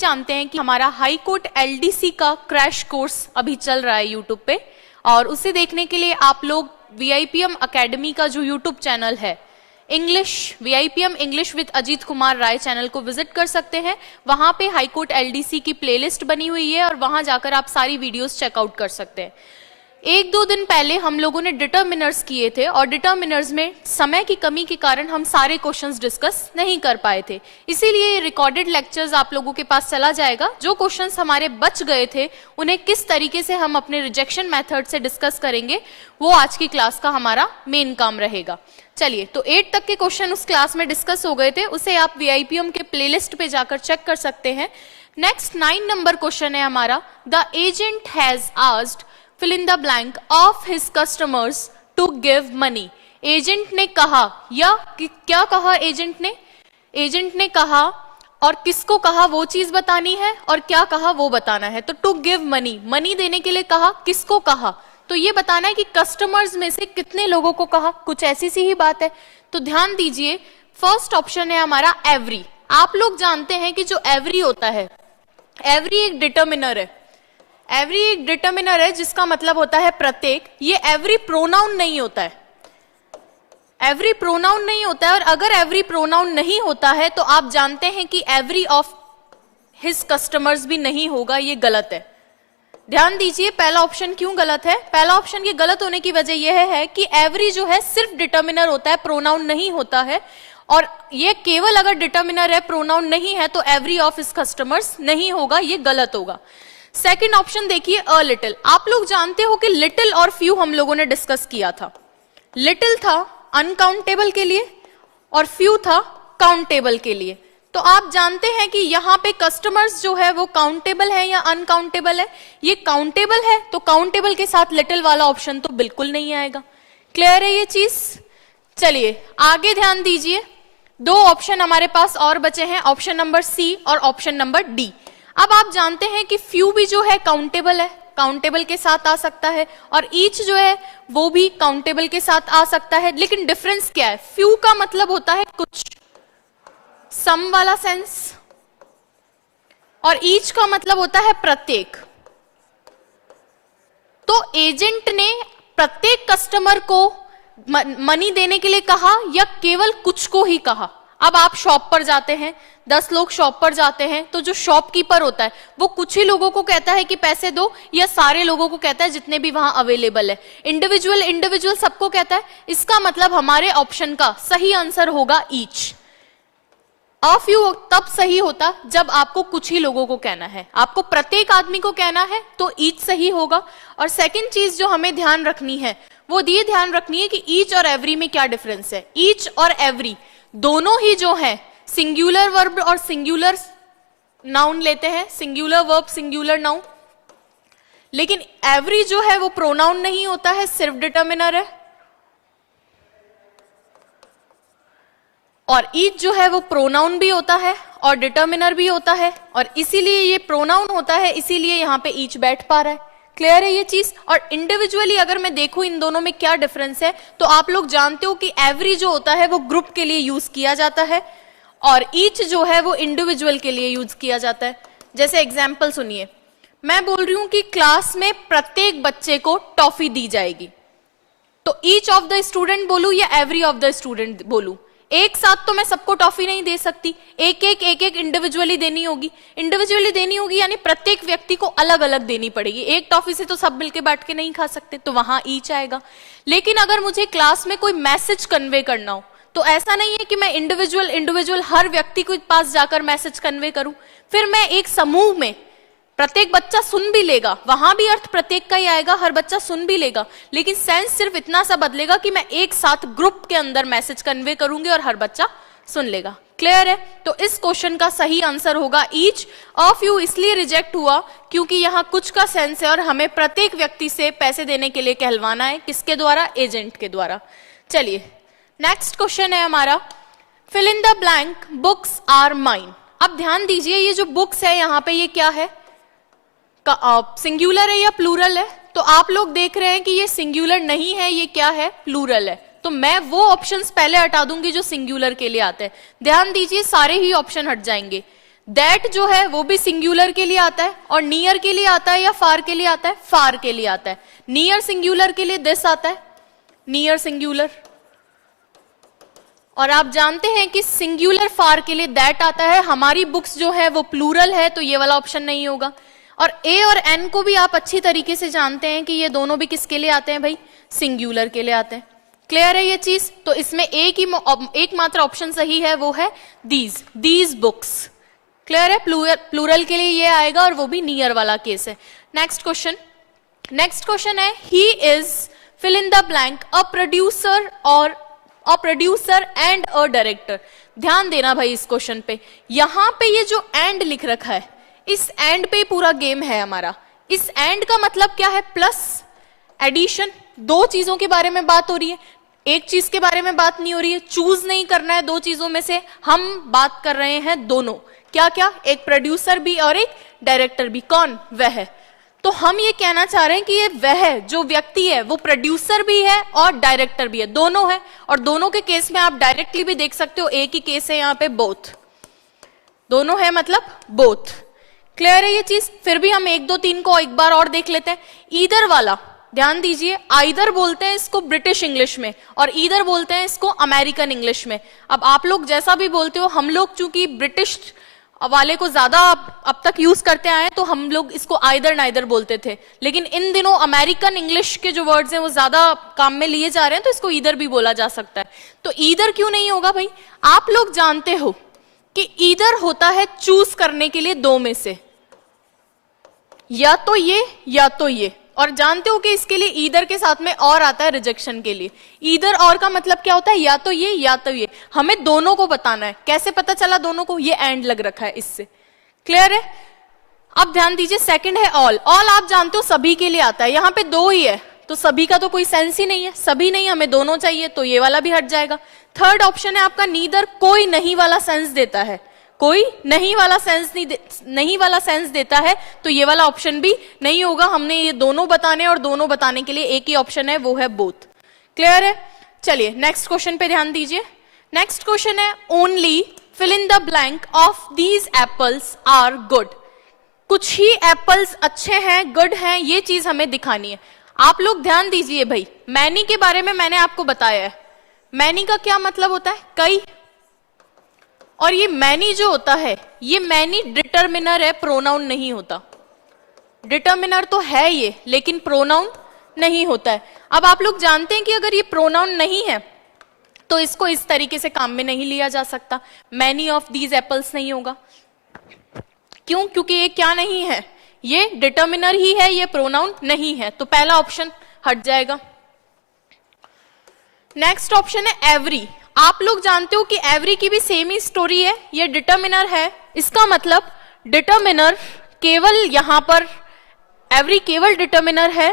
जानते हैं कि हमारा हाई कोर्ट एलडीसी का क्रैश कोर्स अभी चल रहा है यूट्यूब पे, और उसे देखने के लिए आप लोग वीआईपीएम एकेडमी का जो यूट्यूब चैनल है English VIPM English with Ajit Kumar Rai channel को विजिट कर सकते हैं। वहां पे हाई कोर्ट एलडीसी की प्लेलिस्ट बनी हुई है और वहां जाकर आप सारी वीडियोस चेकआउट कर सकते हैं। एक दो दिन पहले हम लोगों ने डिटर्मिनर्स किए थे और डिटर्मिनर्स में समय की कमी के कारण हम सारे क्वेश्चंस डिस्कस नहीं कर पाए थे, इसीलिए रिकॉर्डेड लेक्चर्स आप लोगों के पास चला जाएगा। जो क्वेश्चंस हमारे बच गए थे उन्हें किस तरीके से हम अपने रिजेक्शन मेथड से डिस्कस करेंगे, वो आज की क्लास का हमारा मेन काम रहेगा। चलिए, तो 8 तक के क्वेश्चन उस क्लास में डिस्कस हो गए थे, उसे आप वीआईपीएम के प्लेलिस्ट पे जाकर चेक कर सकते हैं। नेक्स्ट 9 नंबर क्वेश्चन है हमारा, the agent has asked fill in the blank of his customers to give money। Agent ने कहा, या क्या कहा एजेंट ने कहा और किसको कहा वो चीज बतानी है और क्या कहा वो बताना है। तो टू गिव मनी, मनी देने के लिए कहा, किसको कहा, तो ये बताना है कि कस्टमर्स में से कितने लोगों को कहा, कुछ ऐसी सी ही बात है। तो ध्यान दीजिए, फर्स्ट ऑप्शन है हमारा एवरी। आप लोग जानते हैं कि जो एवरी होता है, एवरी एक डिटर्मिनर है, एवरी एक डिटर्मिनर है जिसका मतलब होता है प्रत्येक। ये एवरी प्रोनाउन नहीं होता है, एवरी प्रोनाउन नहीं होता है, और अगर एवरी प्रोनाउन नहीं होता है तो आप जानते हैं कि एवरी ऑफ हिज कस्टमर्स भी नहीं होगा, ये गलत है। ध्यान दीजिए, पहला ऑप्शन क्यों गलत है। पहला ऑप्शन ये गलत होने की वजह यह है कि एवरी जो है सिर्फ डिटर्मिनर होता है, प्रोनाउन नहीं होता है, और ये केवल अगर डिटर्मिनर है प्रोनाउन नहीं है तो एवरी ऑफ हिज कस्टमर्स नहीं होगा, ये गलत होगा। सेकेंड ऑप्शन देखिए, अ लिटिल। आप लोग जानते हो कि लिटिल और फ्यू हम लोगों ने डिस्कस किया था। लिटिल था अनकाउंटेबल के लिए और फ्यू था काउंटेबल के लिए। तो आप जानते हैं कि यहाँ पे कस्टमर्स जो है वो काउंटेबल है या अनकाउंटेबल है। ये काउंटेबल है तो काउंटेबल के साथ लिटिल वाला ऑप्शन तो बिल्कुल नहीं आएगा। क्लियर है ये चीज। चलिए आगे ध्यान दीजिए, 2 ऑप्शन हमारे पास और बचे हैं, ऑप्शन नंबर सी और ऑप्शन नंबर डी। अब आप जानते हैं कि फ्यू भी जो है काउंटेबल है, काउंटेबल के साथ आ सकता है, और ईच जो है वो भी काउंटेबल के साथ आ सकता है। लेकिन डिफरेंस क्या है, फ्यू का मतलब होता है कुछ, सम वाला सेंस, और ईच का मतलब होता है प्रत्येक। तो एजेंट ने प्रत्येक कस्टमर को मनी देने के लिए कहा या केवल कुछ को ही कहा। अब आप शॉप पर जाते हैं, 10 लोग शॉप पर जाते हैं, तो जो शॉपकीपर होता है वो कुछ ही लोगों को कहता है कि पैसे दो, या सारे लोगों को कहता है जितने भी वहां अवेलेबल है। इंडिविजुअल सबको कहता है। इसका मतलब हमारे ऑप्शन का सही आंसर होगा ईच। अ फ्यू तब सही होता जब आपको कुछ ही लोगों को कहना है, आपको प्रत्येक आदमी को कहना है तो ईच सही होगा। और सेकंड चीज जो हमें ध्यान रखनी है वो ये ध्यान रखनी है कि ईच और एवरी में क्या डिफरेंस है। ईच और एवरी दोनों ही जो है सिंगुलर वर्ब और सिंगुलर नाउन लेते हैं, सिंगुलर वर्ब सिंगुलर नाउन, लेकिन एवरी जो है वो प्रोनाउन नहीं होता है, सिर्फ डिटर्मिनर है। और ईच जो है वो प्रोनाउन भी होता है और डिटर्मिनर भी होता है, और इसीलिए ये प्रोनाउन होता है, इसीलिए यहां पे ईच बैठ पा रहा है। क्लियर है ये चीज। और इंडिविजुअली अगर मैं देखूं इन दोनों में क्या डिफरेंस है, तो आप लोग जानते हो कि एवरी जो होता है वो ग्रुप के लिए यूज किया जाता है और ईच जो है वो इंडिविजुअल के लिए यूज किया जाता है। जैसे एग्जांपल सुनिए, मैं बोल रही हूं कि क्लास में प्रत्येक बच्चे को टॉफी दी जाएगी, तो ईच ऑफ द स्टूडेंट बोलूं या एवरी ऑफ द स्टूडेंट बोलूं। एक साथ तो मैं सबको टॉफी नहीं दे सकती, एक एक इंडिविजुअली देनी होगी। इंडिविजुअली देनी होगी यानी प्रत्येक व्यक्ति को अलग अलग देनी पड़ेगी। एक टॉफी से तो सब मिलके बैठ के नहीं खा सकते, तो वहां ईच आएगा। लेकिन अगर मुझे क्लास में कोई मैसेज कन्वे करना हो, तो ऐसा नहीं है कि मैं इंडिविजुअल हर व्यक्ति के पास जाकर मैसेज कन्वे करूं, फिर मैं एक समूह में प्रत्येक बच्चा सुन भी लेगा, वहां भी अर्थ प्रत्येक का ही आएगा, हर बच्चा सुन भी लेगा, लेकिन सेंस सिर्फ इतना सा बदलेगा कि मैं एक साथ ग्रुप के अंदर मैसेज कन्वे करूंगी और हर बच्चा सुन लेगा। क्लियर है। तो इस क्वेश्चन का सही आंसर होगा ईच। अ फ्यू इसलिए रिजेक्ट हुआ क्योंकि यहाँ कुछ का सेंस है और हमें प्रत्येक व्यक्ति से पैसे देने के लिए कहलवाना है, किसके द्वारा, एजेंट के द्वारा। चलिए नेक्स्ट क्वेश्चन है हमारा, fill in the blank books are mine. अब ध्यान दीजिए, ये जो बुक्स है यहाँ पे ये क्या है, सिंगुलर है या प्लूरल है। तो आप लोग देख रहे हैं कि ये सिंगुलर नहीं है, ये क्या है, प्लूरल है। तो मैं वो ऑप्शंस पहले हटा दूंगी जो सिंगुलर के लिए आते हैं। ध्यान दीजिए, सारे ही ऑप्शन हट जाएंगे। दैट जो है वो भी सिंगुलर के लिए आता है, और नियर के लिए आता है या फार के लिए आता है? फार के लिए आता है। नियर सिंगुलर के लिए दिस आता है, नियर सिंगुलर, और आप जानते हैं कि सिंगुलर फार के लिए दैट आता है। हमारी बुक्स जो है वो प्लूरल है, तो ये वाला ऑप्शन नहीं होगा। और ए और एन को भी आप अच्छी तरीके से जानते हैं कि ये दोनों भी किसके लिए आते हैं भाई? सिंगुलर के लिए आते हैं। क्लियर है ये चीज? तो इसमें एकमात्र ऑप्शन सही है, वो है दीज बुक्स। क्लियर है? प्लूरल के लिए ये आएगा, और वो भी नियर वाला केस है। नेक्स्ट क्वेश्चन है, he is fill in the blank a producer and a director. ध्यान देना भाई इस क्वेश्चन पे, यहां पे ये जो एंड लिख रखा है, इस एंड पे पूरा गेम है हमारा। इस एंड का मतलब क्या है? Plus, addition. दो चीजों के बारे में बात हो रही है, एक चीज के बारे में बात नहीं हो रही है। चूज नहीं करना है दो चीजों में से, हम बात कर रहे हैं दोनों। क्या क्या? एक प्रोड्यूसर भी और एक डायरेक्टर भी। कौन? वह। तो हम ये कहना चाह रहे हैं कि ये वह जो व्यक्ति है वो प्रोड्यूसर भी है और डायरेक्टर भी है, दोनों है। और दोनों के केस में आप डायरेक्टली भी देख सकते हो, एक ही केस है यहाँ पे, बोथ। दोनों है मतलब बोथ। क्लियर है ये चीज? फिर भी हम 1 2 3 को एक बार और देख लेते हैं। ईदर वाला ध्यान दीजिए, आइदर बोलते हैं इसको ब्रिटिश इंग्लिश में, और ईदर बोलते हैं इसको अमेरिकन इंग्लिश में। अब आप लोग जैसा भी बोलते हो, हम लोग चूंकि ब्रिटिश वाले को ज्यादा अब तक यूज करते आए हैं, तो हम लोग इसको आइदर नाइदर बोलते थे। लेकिन इन दिनों अमेरिकन इंग्लिश के जो वर्ड्स हैं वो ज्यादा काम में लिए जा रहे हैं, तो इसको ईदर भी बोला जा सकता है। तो ईदर क्यों नहीं होगा भाई? आप लोग जानते हो कि ईदर होता है चूज करने के लिए दो में से, या तो ये या तो ये। और जानते हो कि इसके लिए ईदर के साथ में और आता है रिजेक्शन के लिए। ईदर और का मतलब क्या होता है? या तो ये या तो ये। हमें दोनों को बताना है। कैसे पता चला दोनों को? ये एंड लग रखा है इससे। क्लियर है? अब ध्यान दीजिए, सेकंड है ऑल। ऑल आप जानते हो सभी के लिए आता है, यहां पे दो ही है, तो सभी का तो कोई सेंस ही नहीं है। सभी नहीं, हमें दोनों चाहिए, तो ये वाला भी हट जाएगा। थर्ड ऑप्शन है आपका नीदर, कोई नहीं वाला सेंस देता है, कोई नहीं वाला सेंस देता है, तो ये वाला ऑप्शन भी नहीं होगा। हमने ये दोनों बताने, और दोनों बताने के लिए एक ही ऑप्शन है, वो है बोथ। क्लियर है? चलिए नेक्स्ट क्वेश्चन पे ध्यान दीजिए। नेक्स्ट क्वेश्चन है, only fill in the blank of these apples are good. कुछ ही एप्पल्स अच्छे हैं, गुड हैं, ये चीज हमें दिखानी है। आप लोग ध्यान दीजिए भाई, मैनी के बारे में मैंने आपको बताया है। मैनी का क्या मतलब होता है? कई। और ये मैनी जो होता है, ये मैनी डिटर्मिनर है, प्रोनाउन नहीं होता। डिटर्मिनर तो है ये, लेकिन प्रोनाउन नहीं होता है। अब आप लोग जानते हैं कि अगर ये प्रोनाउन नहीं है तो इसको इस तरीके से काम में नहीं लिया जा सकता। मैनी ऑफ दीज एप्पल्स नहीं होगा। क्यों? क्योंकि ये क्या नहीं है, ये डिटर्मिनर ही है, ये प्रोनाउन नहीं है, तो पहला ऑप्शन हट जाएगा। नेक्स्ट ऑप्शन है एवरी। आप लोग जानते हो कि एवरी की भी सेम ही स्टोरी है, ये डिटर्मिनर है। इसका मतलब डिटर्मिनर केवल यहां पर, एवरी केवल डिटर्मिनर है,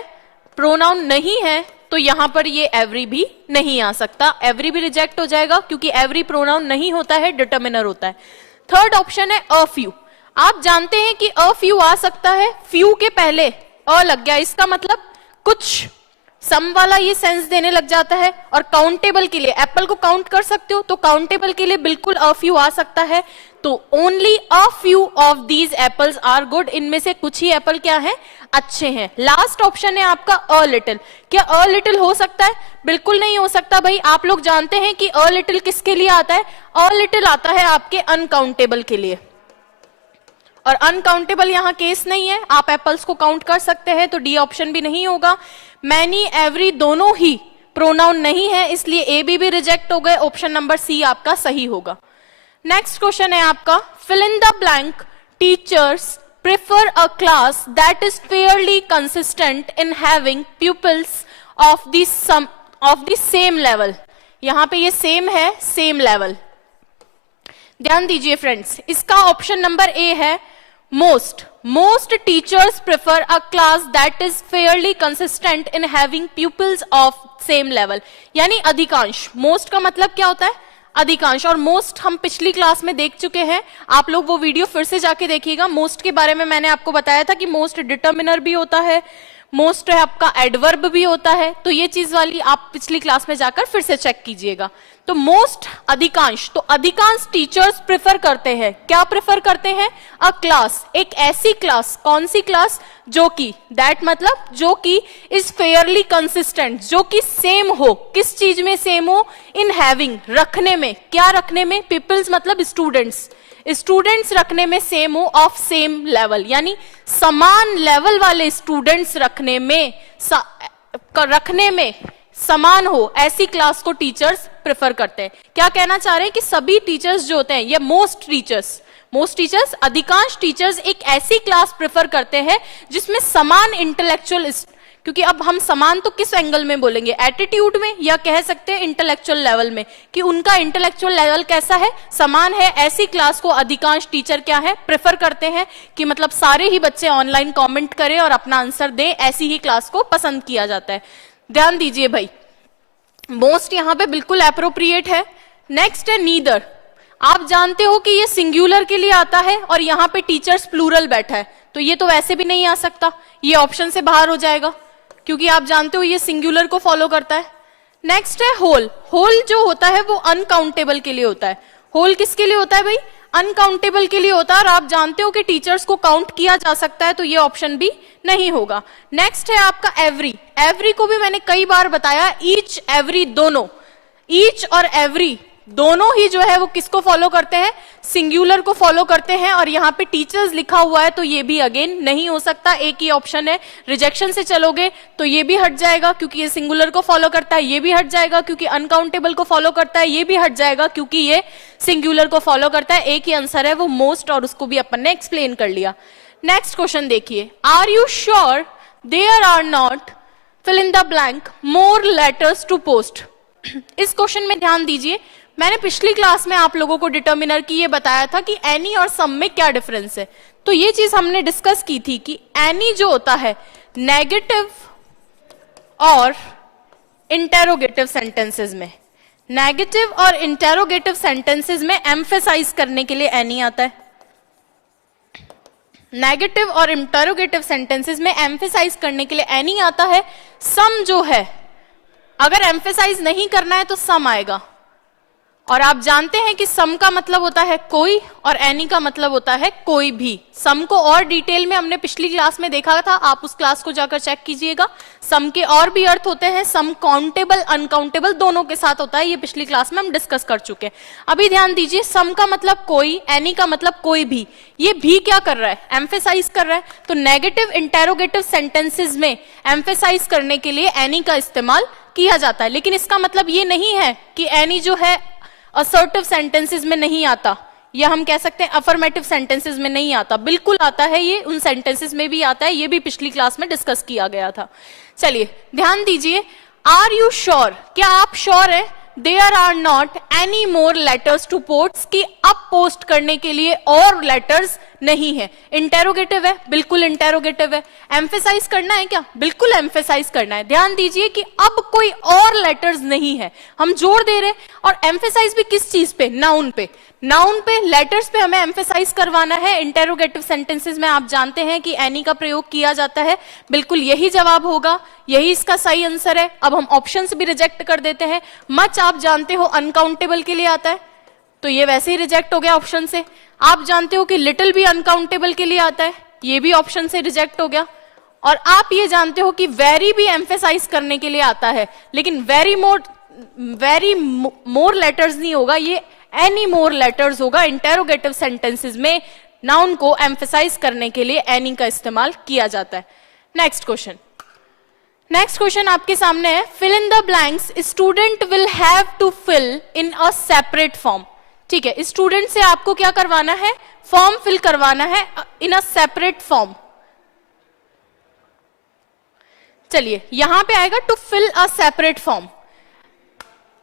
प्रोनाउन नहीं है, तो यहां पर ये एवरी भी नहीं आ सकता। एवरी भी रिजेक्ट हो जाएगा, क्योंकि एवरी प्रोनाउन नहीं होता है, डिटर्मिनर होता है। थर्ड ऑप्शन है अ फ्यू। आप जानते हैं कि अ फ्यू आ सकता है, फ्यू के पहले अ लग गया, इसका मतलब कुछ सम वाला ये सेंस देने लग जाता है। और काउंटेबल के लिए, एप्पल को काउंट कर सकते हो, तो काउंटेबल के लिए बिल्कुल अ फ्यू आ सकता है। तो only a few of these apples are good. इनमें से कुछ ही एप्पल क्या है? अच्छे हैं। लास्ट ऑप्शन है आपका अ लिटिल। क्या अ लिटिल हो सकता है? बिल्कुल नहीं हो सकता भाई। आप लोग जानते हैं कि अ लिटिल किसके लिए आता है? अ लिटिल आता है आपके अनकाउंटेबल के लिए, और अनकाउंटेबल यहां केस नहीं है। आप एप्पल्स को काउंट कर सकते हैं, तो डी ऑप्शन भी नहीं होगा। मैनी, एवरी दोनों ही प्रोनाउन नहीं है, इसलिए ए बी भी रिजेक्ट हो गए। ऑप्शन नंबर सी आपका सही होगा। नेक्स्ट क्वेश्चन है आपका, fill in the blank teachers prefer a class that is fairly consistent in having pupils of the same level. यहां पे ये सेम है, सेम लेवल। ध्यान दीजिए फ्रेंड्स, इसका ऑप्शन नंबर ए है most teachers prefer a class that is fairly consistent in having pupils of same level। यानी अधिकांश, most का मतलब क्या होता है? अधिकांश। और most हम पिछली क्लास में देख चुके हैं, आप लोग वो वीडियो फिर से जाके देखिएगा। most के बारे में मैंने आपको बताया था कि most डिटर्मिनर भी होता है, मोस्ट है आपका एडवर्ब भी होता है, तो ये चीज वाली आप पिछली क्लास में जाकर फिर से चेक कीजिएगा। तो मोस्ट अधिकांश, तो अधिकांश टीचर्स प्रेफर करते हैं, क्या प्रेफर करते हैं? अ क्लास, एक ऐसी क्लास, कौन सी क्लास? जो कि, दैट मतलब जो कि इज फेयरली कंसिस्टेंट, जो कि सेम हो, किस चीज में सेम हो? इन हैविंग, रखने में, क्या रखने में? पीपल्स मतलब स्टूडेंट्स, स्टूडेंट्स रखने में सेम हो, ऑफ सेम लेवल, यानी समान लेवल वाले स्टूडेंट्स रखने में समान हो, ऐसी क्लास को टीचर्स प्रेफर करते हैं। क्या कहना चाह रहे हैं कि सभी टीचर्स जो होते हैं, ये मोस्ट टीचर्स, अधिकांश टीचर्स एक ऐसी क्लास प्रेफर करते हैं जिसमें समान इंटेलेक्चुअल, क्योंकि अब हम समान तो किस एंगल में बोलेंगे? एटीट्यूड में, या कह सकते हैं इंटेलेक्चुअल लेवल में, कि उनका इंटेलेक्चुअल लेवल कैसा है? समान है। ऐसी क्लास को अधिकांश टीचर क्या है? प्रेफर करते हैं, कि मतलब सारे ही बच्चे ऑनलाइन कमेंट करें और अपना आंसर दें, ऐसी ही क्लास को पसंद किया जाता है। ध्यान दीजिए भाई, मोस्ट यहां पे बिल्कुल एप्रोप्रिएट है। नेक्स्ट है नीदर। आप जानते हो कि ये सिंगुलर के लिए आता है और यहाँ पे टीचर्स प्लूरल बैठा है, तो ये तो वैसे भी नहीं आ सकता, ये ऑप्शन से बाहर हो जाएगा, क्योंकि आप जानते हो ये सिंगुलर को फॉलो करता है। नेक्स्ट है होल। होल जो होता है वो अनकाउंटेबल के लिए होता है। होल किसके लिए होता है भाई? अनकाउंटेबल के लिए होता है, और आप जानते हो कि टीचर्स को काउंट किया जा सकता है, तो ये ऑप्शन भी नहीं होगा। नेक्स्ट है आपका एवरी। एवरी को भी मैंने कई बार बताया, ईच एवरी दोनों, ईच और एवरी दोनों ही जो है वो किसको फॉलो करते हैं? सिंगुलर को फॉलो करते हैं, और यहाँ पे टीचर्स लिखा हुआ है तो ये भी अगेन नहीं हो सकता, एक ही ऑप्शन है। रिजेक्शन से चलोगे तो ये भी हट जाएगा क्योंकि ये सिंगुलर को फॉलो करता है, ये भी हट जाएगा क्योंकि अनकाउंटेबल को फॉलो करता है, ये भी हट जाएगा क्योंकि ये सिंगुलर को फॉलो करता है। एक ही आंसर है वो मोस्ट, और उसको भी अपन ने एक्सप्लेन कर लिया। नेक्स्ट क्वेश्चन देखिए, are you sure there are not fill in the blank more letters to post. इस क्वेश्चन में ध्यान दीजिए, मैंने पिछली क्लास में आप लोगों को डिटर्मिनर की ये बताया था कि एनी और सम में क्या डिफरेंस है। तो ये चीज हमने डिस्कस की थी कि एनी जो होता है नेगेटिव और इंटेरोगेटिव सेंटेंसेस में, नेगेटिव और इंटेरोगेटिव सेंटेंसेस में एम्फेसाइज करने के लिए एनी आता है। नेगेटिव और इंटेरोगेटिव सेंटेंसेस में एम्फेसाइज करने के लिए एनी आता है। सम जो है, अगर एम्फेसाइज नहीं करना है तो सम आएगा, और आप जानते हैं कि सम का मतलब होता है कोई और एनी का मतलब होता है कोई भी। सम को और डिटेल में हमने पिछली क्लास में देखा था, आप उस क्लास को जाकर चेक कीजिएगा। सम के और भी अर्थ होते हैं, सम काउंटेबल अनकाउंटेबल दोनों के साथ होता है, ये पिछली क्लास में हम डिस्कस कर चुके हैं। अभी ध्यान दीजिए, सम का मतलब कोई, एनी का मतलब कोई भी। ये भी क्या कर रहा है? एम्फेसाइज कर रहा है। तो नेगेटिव इंटेरोगेटिव सेंटेंसेस में एम्फेसाइज करने के लिए एनी का इस्तेमाल किया जाता है, लेकिन इसका मतलब ये नहीं है कि एनी जो है असर्टिव सेंटेंसेस में नहीं आता, या हम कह सकते हैं अफर्मेटिव सेंटेंसेस में नहीं आता। बिल्कुल आता है, ये उन सेंटेंसेस में भी आता है, ये भी पिछली क्लास में डिस्कस किया गया था। चलिए ध्यान दीजिए, आर यू श्योर, क्या आप श्योर है? There are not any more letters to post, की अब पोस्ट करने के लिए और लेटर्स नहीं है। इंटेरोगेटिव है, बिल्कुल इंटेरोगेटिव है। एम्फेसाइज करना है क्या? बिल्कुल एम्फेसाइज करना है। ध्यान दीजिए कि अब कोई और लेटर्स नहीं है, हम जोर दे रहे हैं। और एम्फेसाइज भी किस चीज पे? नाउन पे। नाउन पे, लेटर्स पे हमें एम्फेसाइज करवाना है। इंटेरोगेटिव सेंटेंसेस में आप जानते हैं कि एनी का प्रयोग किया जाता है। बिल्कुल यही जवाब होगा, यही इसका सही आंसर है। अब हम ऑप्शंस भी रिजेक्ट कर देते हैं। मच आप जानते हो अनकाउंटेबल के लिए आता है, तो ये वैसे ही रिजेक्ट हो गया ऑप्शन से। आप जानते हो कि लिटिल भी अनकाउंटेबल के लिए आता है, ये भी ऑप्शन से रिजेक्ट हो गया। और आप ये जानते हो कि वेरी भी एम्फेसाइज करने के लिए आता है, लेकिन वेरी मोर लेटर्स नहीं होगा, ये एनी मोर लेटर्स होगा। इंटेरोगेटिव सेंटेंसेस में नाउन को एम्फेसाइज करने के लिए एनी का इस्तेमाल किया जाता है। नेक्स्ट क्वेश्चन आपके सामने है, fill in the blanks student will have to fill in a separate form. ठीक है, स्टूडेंट से आपको क्या करवाना है? फॉर्म फिल करवाना है इन अ सेपरेट फॉर्म। चलिए यहां पे आएगा to fill a separate form.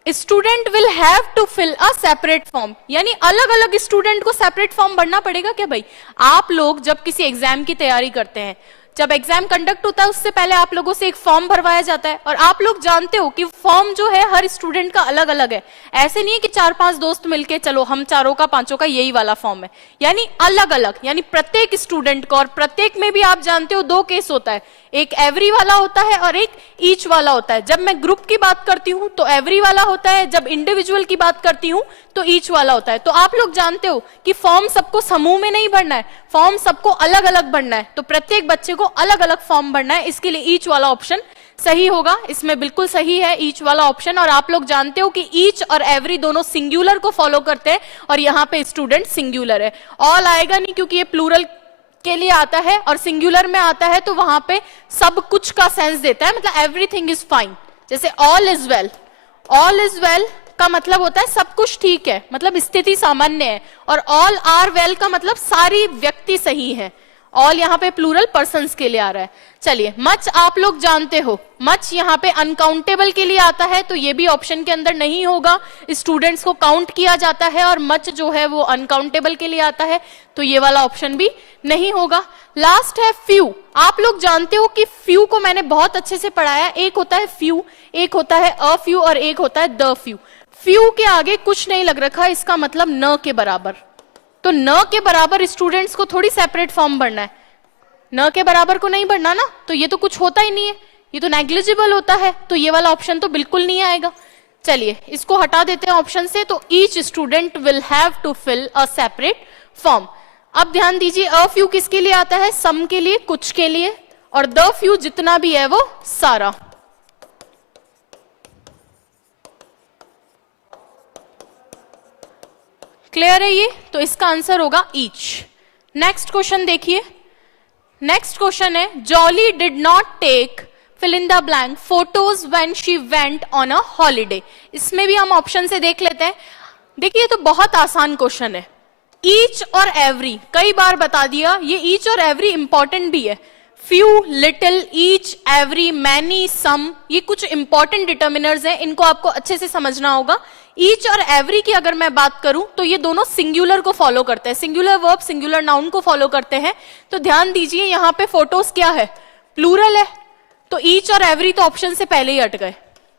Student will have to fill a separate form, यानी अलग अलग स्टूडेंट को सेपरेट फॉर्म भरना पड़ेगा क्या भाई? आप लोग जब किसी एग्जाम की तैयारी करते हैं, जब एग्जाम कंडक्ट होता है उससे पहले आप लोगों से एक फॉर्म भरवाया जाता है, और आप लोग जानते हो कि फॉर्म जो है हर स्टूडेंट का अलग अलग है। ऐसे नहीं है कि 4-5 दोस्त मिलके चलो हम चारों का पांचों का यही वाला फॉर्म है, यानी अलग अलग, यानी प्रत्येक स्टूडेंट को। और प्रत्येक में भी आप जानते हो 2 केस होता है, एक एवरी वाला होता है और एक ईच वाला होता है। जब मैं ग्रुप की बात करती हूं तो एवरी वाला होता है, जब इंडिविजुअल की बात करती हूं तो ईच वाला होता है। तो आप लोग जानते हो कि फॉर्म सबको समूह में नहीं भरना है, फॉर्म सबको अलग अलग भरना है। तो प्रत्येक बच्चे को अलग अलग फॉर्म भरना है, इसके लिए ईच वाला ऑप्शन सही होगा। इसमें बिल्कुल सही है ईच वाला ऑप्शन। और आप लोग जानते हो कि ईच और एवरी दोनों सिंगुलर को फॉलो करते हैं और यहाँ पे स्टूडेंट सिंगुलर है। ऑल आएगा नहीं क्योंकि ये प्लूरल के लिए आता है, और सिंगुलर में आता है तो वहां पे सब कुछ का सेंस देता है, मतलब एवरीथिंग इज फाइन। जैसे all is well, all is well का मतलब होता है सब कुछ ठीक है, मतलब स्थिति सामान्य है। और ऑल आर वेल का मतलब सारी व्यक्ति सही है। ऑल यहाँ पे प्लूरल पर्सन्स के लिए आ रहा है। चलिए, मच आप लोग जानते हो, मच यहाँ पे अनकाउंटेबल के लिए आता है, तो ये भी ऑप्शन के अंदर नहीं होगा। स्टूडेंट्स को काउंट किया जाता है और मच जो है वो अनकाउंटेबल के लिए आता है, तो ये वाला ऑप्शन भी नहीं होगा। लास्ट है फ्यू। आप लोग जानते हो कि फ्यू को मैंने बहुत अच्छे से पढ़ाया। एक होता है फ्यू, एक होता है अ फ्यू और एक होता है द फ्यू। फ्यू के आगे कुछ नहीं लग रखा, इसका मतलब न के बराबर। तो न के बराबर स्टूडेंट्स को थोड़ी सेपरेट फॉर्म भरना है, न के बराबर को नहीं भरना ना, तो ये तो कुछ होता ही नहीं है, ये तो नेग्लिजिबल होता है, तो ये वाला ऑप्शन तो बिल्कुल नहीं आएगा। चलिए, इसको हटा देते हैं ऑप्शन से। तो each student will have to fill a separate form. अब ध्यान दीजिए, अ फ्यू किसके लिए आता है? सम के लिए, कुछ के लिए, और द फ्यू जितना भी है वो सारा। क्लियर है ये? तो इसका आंसर होगा ईच। नेक्स्ट क्वेश्चन देखिए। नेक्स्ट क्वेश्चन है, Jolly did not take fill in the blank photos when she went on a holiday. इसमें भी हम ऑप्शन से देख लेते हैं। देखिए, तो बहुत आसान क्वेश्चन है। ईच और एवरी कई बार बता दिया, ये ईच और एवरी इंपॉर्टेंट भी है। Few, little, each, every, many, some, ये कुछ इंपॉर्टेंट डिटर्मिनर्स हैं, इनको आपको अच्छे से समझना होगा। ईच और एवरी की अगर मैं बात करूं तो ये दोनों सिंगुलर को फॉलो करते हैं, सिंगुलर वर्ब सिंगुलर नाउन को फॉलो करते हैं। तो ध्यान दीजिए, यहाँ पे फोटोज क्या है? प्लूरल है। तो ईच और एवरी तो ऑप्शन से पहले ही हट गए,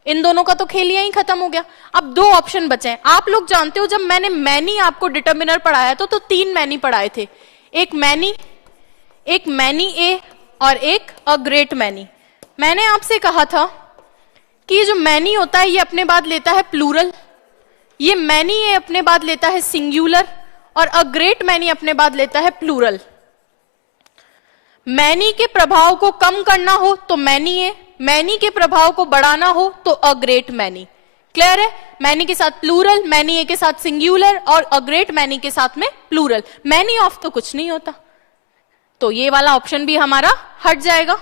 इन दोनों का तो खेल यहीं खत्म हो गया। अब दो ऑप्शन बचे हैं। आप लोग जानते हो, जब मैंने मैनी आपको डिटर्मिनर पढ़ाया तो 3 मैनी पढ़ाए थे, एक मैनी ए और एक अ ग्रेट मैनी। मैंने आपसे कहा था कि ये जो मैनी होता है ये अपने बाद लेता है प्लूरल, ये मैनी ए अपने बाद लेता है सिंगुलर, और अ ग्रेट मैनी अपने बाद लेता है प्लूरल। मैनी के प्रभाव को कम करना हो तो मैनी ए, मैनी के प्रभाव को बढ़ाना हो तो अ ग्रेट मैनी। क्लियर है? मैनी के साथ प्लूरल, मैनी ए के साथ सिंगुलर, और अ ग्रेट मैनी के साथ में प्लूरल। मैनी ऑफ तो कुछ नहीं होता, तो ये वाला ऑप्शन भी हमारा हट जाएगा।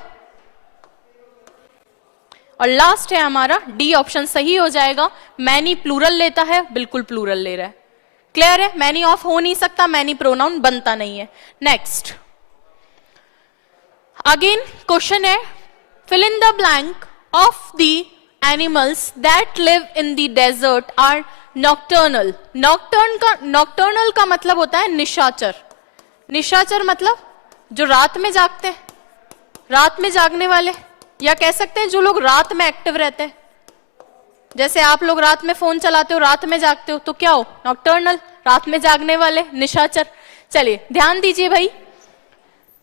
और लास्ट है हमारा डी ऑप्शन सही हो जाएगा। मैनी प्लूरल लेता है, बिल्कुल प्लूरल ले रहा है। क्लियर है? मैनी ऑफ हो नहीं सकता, मैनी प्रोनाउन बनता नहीं है। नेक्स्ट, अगेन क्वेश्चन है, fill in the blank of the animals that live in the desert are nocturnal. Nocturnal का मतलब होता है निशाचर। निशाचर मतलब जो रात में जागते हैं, रात में जागने वाले, या कह सकते हैं जो लोग रात में एक्टिव रहते हैं। जैसे आप लोग रात में फोन चलाते हो, रात में जागते हो, तो क्या हो? नॉक्टर्नल, रात में जागने वाले, निशाचर। चलिए ध्यान दीजिए भाई,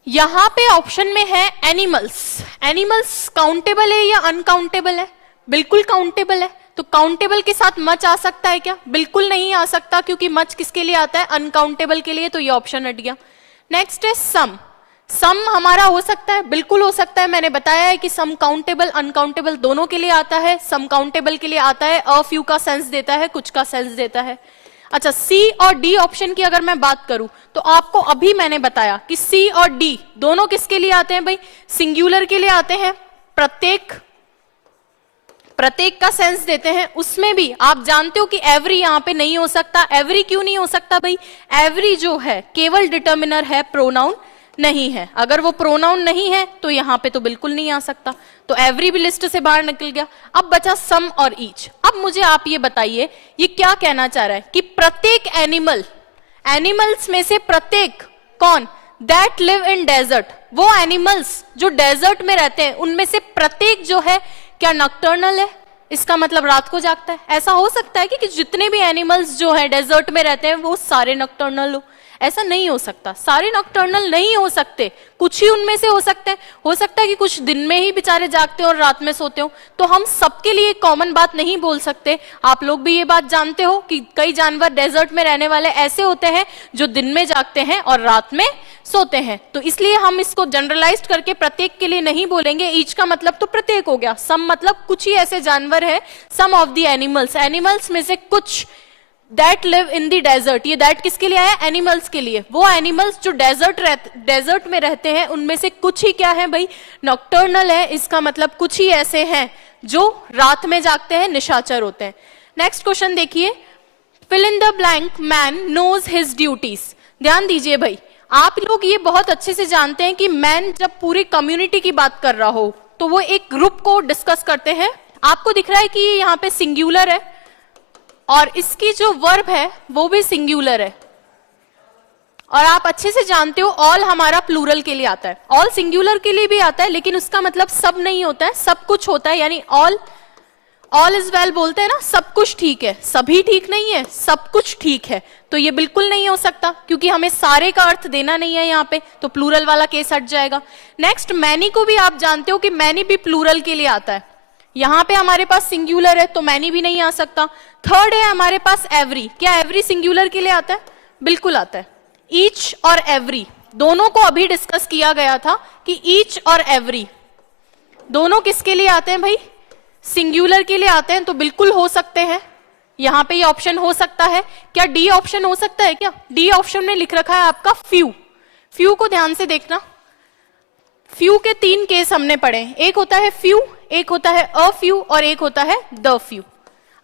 यहां पे ऑप्शन में है एनिमल्स। एनिमल्स काउंटेबल है या अनकाउंटेबल है? बिल्कुल काउंटेबल है। तो काउंटेबल के साथ मच आ सकता है क्या? बिल्कुल नहीं आ सकता, क्योंकि मच किसके लिए आता है? अनकाउंटेबल के लिए, तो ये ऑप्शन हट गया। नेक्स्ट है सम। सम हमारा हो सकता है, बिल्कुल हो सकता है। मैंने बताया है कि सम काउंटेबल अनकाउंटेबल दोनों के लिए आता है। सम काउंटेबल के लिए आता है, अ फ्यू का सेंस देता है, कुछ का सेंस देता है। अच्छा, सी और डी ऑप्शन की अगर मैं बात करूं तो आपको अभी मैंने बताया कि सी और डी दोनों किसके लिए आते हैं भाई? सिंगुलर के लिए आते हैं। प्रत्येक का सेंस देते हैं। उसमें भी आप जानते हो कि एवरी यहां पे नहीं हो सकता। एवरी क्यों नहीं हो सकता भाई? एवरी जो है केवल डिटर्मिनर है, प्रोनाउन नहीं है। अगर वो प्रोनाउन नहीं है तो यहां पे तो बिल्कुल नहीं आ सकता, तो एवरी भी लिस्ट से बाहर निकल गया। अब बचा सम और ईच। अब मुझे आप ये बताइए, ये क्या कहना चाह रहा है कि प्रत्येक एनिमल्स में से प्रत्येक कौन? दैट लिव इन डेजर्ट, वो एनिमल्स जो डेजर्ट में रहते हैं उनमें से प्रत्येक जो है क्या नॉक्टर्नल है? इसका मतलब रात को जागता है। ऐसा हो सकता है कि जितने भी एनिमल्स जो है डेजर्ट में रहते हैं वो सारे नॉक्टर्नल हो? ऐसा नहीं हो सकता, सारे नॉकटर्नल नहीं हो सकते, कुछ ही उनमें से हो सकते हैं। हो सकता है कि कुछ दिन में ही बेचारे जागते हो और रात में सोते हो, तो हम सबके लिए कॉमन बात नहीं बोल सकते। आप लोग भी ये बात जानते हो कि कई जानवर डेजर्ट में रहने वाले ऐसे होते हैं जो दिन में जागते हैं और रात में सोते हैं, तो इसलिए हम इसको जनरलाइज्ड करके प्रत्येक के लिए नहीं बोलेंगे। ईच का मतलब तो प्रत्येक हो गया, सम मतलब कुछ ही ऐसे जानवर है, some of the animals, animals में से कुछ that live in the desert. ये दैट किसके लिए आया? एनिमल्स के लिए। वो एनिमल्स जो डेजर्ट में रहते हैं उनमें से कुछ ही क्या है भाई? नॉकटर्नल है। इसका मतलब कुछ ही ऐसे हैं जो रात में जागते हैं, निशाचर होते हैं। नेक्स्ट क्वेश्चन देखिए, fill in the blank man knows his duties. ध्यान दीजिए भाई, आप लोग ये बहुत अच्छे से जानते हैं कि मैन जब पूरी कम्युनिटी की बात कर रहा हो तो वो एक ग्रुप को डिस्कस करते हैं। आपको दिख रहा है कि ये यहाँ पे सिंगुलर है और इसकी जो वर्ब है वो भी सिंगुलर है, और आप अच्छे से जानते हो ऑल हमारा प्लूरल के लिए आता है, ऑल सिंगुलर के लिए भी आता है, लेकिन उसका मतलब सब नहीं होता है, सब कुछ होता है। यानी ऑल इज वेल बोलते हैं ना, सब कुछ ठीक है, सभी ठीक नहीं है, सब कुछ ठीक है, तो ये बिल्कुल नहीं हो सकता क्योंकि हमें सारे का अर्थ देना नहीं है यहाँ पे, तो प्लूरल वाला केस हट जाएगा। नेक्स्ट, मैनी को भी आप जानते हो कि मैनी भी प्लूरल के लिए आता है, यहाँ पे हमारे पास सिंगुलर है तो मैनी भी नहीं आ सकता। थर्ड है हमारे पास एवरी। क्या एवरी सिंगुलर के लिए आता है? बिल्कुल आता है। ईच और एवरी दोनों को अभी डिस्कस किया गया था कि ईच और एवरी दोनों किसके लिए आते हैं भाई? सिंगुलर के लिए आते हैं, तो बिल्कुल हो सकते हैं। यहां पे ये ऑप्शन हो सकता है। क्या डी ऑप्शन हो सकता है? क्या डी ऑप्शन में लिख रखा है आपका फ्यू। फ्यू को ध्यान से देखना, फ्यू के 3 केस हमने पढ़े, एक होता है फ्यू, एक होता है अ फ्यू और एक होता है द फ्यू।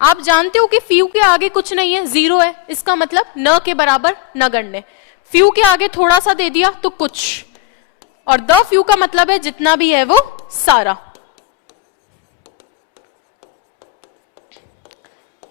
आप जानते हो कि फ्यू के आगे कुछ नहीं है, जीरो है, इसका मतलब न के बराबर नगण्य। फ्यू के आगे थोड़ा सा दे दिया तो कुछ, और द फ्यू का मतलब है जितना भी है वो सारा।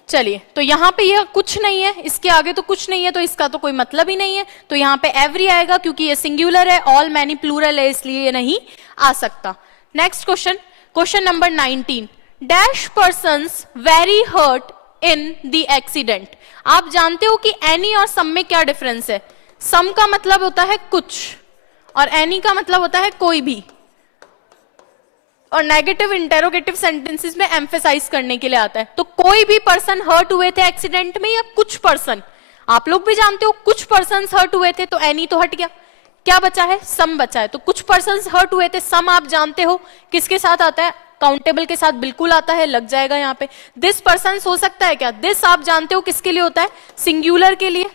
चलिए, तो यहां पे यह कुछ नहीं है, इसके आगे तो कुछ नहीं है, तो इसका तो कोई मतलब ही नहीं है, तो यहां पे एवरी आएगा क्योंकि ये सिंगुलर है, ऑल मैनी प्लूरल है, इसलिए ये नहीं आ सकता। Next question, question number 19, dash persons very hurt in the accident. आप जानते हो कि एनी और सम में क्या डिफरेंस है? सम का मतलब होता है कुछ और एनी का मतलब होता है कोई भी, और नेगेटिव इंटेरोगेटिव सेंटेंसेस में एम्फेसाइज करने के लिए आता है। तो कोई भी पर्सन हर्ट हुए थे एक्सीडेंट में या कुछ पर्सन, आप लोग भी जानते हो कुछ पर्सन हर्ट हुए थे, तो एनी तो हट गया, क्या बचा है? सम बचा है। तो कुछ पर्सन हर्ट हुए थे, सम आप जानते हो किसके साथ आता है? काउंटेबल के साथ बिल्कुल आता है, लग जाएगा यहाँ पे। दिस पर्सन हो सकता है क्या? दिस आप जानते हो किसके लिए होता है? सिंगुलर के लिए,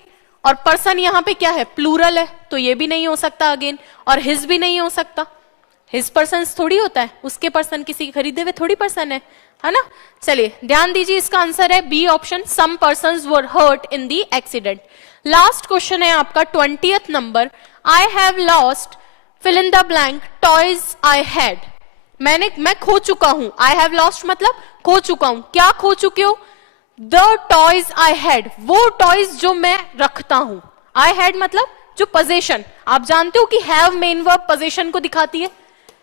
और पर्सन यहाँ पे क्या है? प्लूरल है, तो ये भी नहीं हो सकता अगेन, और हिज भी नहीं हो सकता। हिज पर्सन थोड़ी होता है, उसके पर्सन किसी के खरीदे हुए थोड़ी पर्सन है ना। चलिए ध्यान दीजिए, इसका आंसर है B option, some persons were hurt in the accident. Last question है आपका 20th number, I have lost fill in the blank toys I had. मैं खो चुका हूं, आई हैव लॉस्ट मतलब खो चुका हूं। क्या खो चुके हो? द टॉयज आई हैड, वो टॉयज जो मैं रखता हूं। आई हैड मतलब जो पोजेशन, आप जानते हो कि हैव मेन वर्ब पोजेशन को दिखाती है।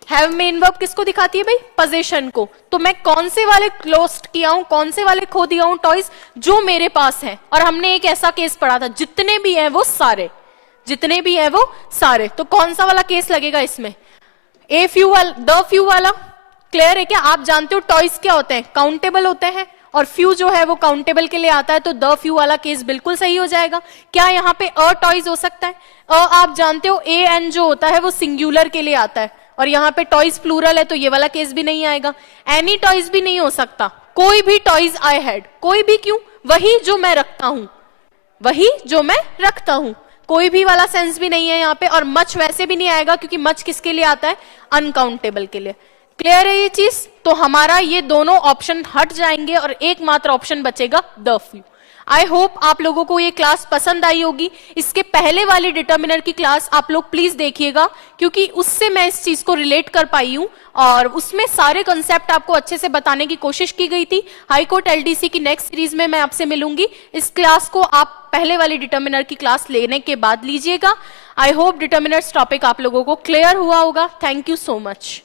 हैव मेन वर्ब किसको दिखाती है भाई? पोजेशन को। तो मैं कौन से वाले लॉस्ट किया हूं, कौन से वाले खो दिया हूं? टॉयज जो मेरे पास हैं। और हमने एक ऐसा केस पढ़ा था, जितने भी हैं वो सारे, जितने भी हैं वो सारे। तो कौन सा वाला केस लगेगा इसमें? ए फ्यू वाला, द फ्यू वाला। क्लियर है क्या? आप जानते हो टॉयज क्या होते हैं? काउंटेबल होते हैं, और फ्यू जो है वो काउंटेबल के लिए आता है, तो द फ्यू वाला केस बिल्कुल सही हो जाएगा। क्या यहाँ पे अ टॉयज हो सकता है? आप जानते हो ए एन जो होता है वो सिंगुलर के लिए आता है, और यहाँ पे टॉयज प्लूरल है, तो ये वाला केस भी नहीं आएगा। एनी टॉयज भी नहीं हो सकता, कोई भी टॉयज आई हैड। कोई भी क्यों? वही जो मैं रखता हूं, वही जो मैं रखता हूं। कोई भी वाला सेंस भी नहीं है यहाँ पे, और मच वैसे भी नहीं आएगा क्योंकि मच किसके लिए आता है? अनकाउंटेबल के लिए। क्लियर है ये चीज? तो हमारा ये दोनों ऑप्शन हट जाएंगे और एकमात्र ऑप्शन बचेगा द फ्यू। आई होप आप लोगों को ये क्लास पसंद आई होगी। इसके पहले वाली डिटर्मिनर की क्लास आप लोग प्लीज देखिएगा, क्योंकि उससे मैं इस चीज को रिलेट कर पाई हूं और उसमें सारे कंसेप्ट आपको अच्छे से बताने की कोशिश की गई थी। हाई कोर्ट एलडीसी की नेक्स्ट सीरीज में मैं आपसे मिलूंगी। इस क्लास को आप पहले वाली डिटर्मिनर की क्लास लेने के बाद लीजिएगा। आई होप डिटर्मिनर्स टॉपिक आप लोगों को क्लियर हुआ होगा। Thank you so much.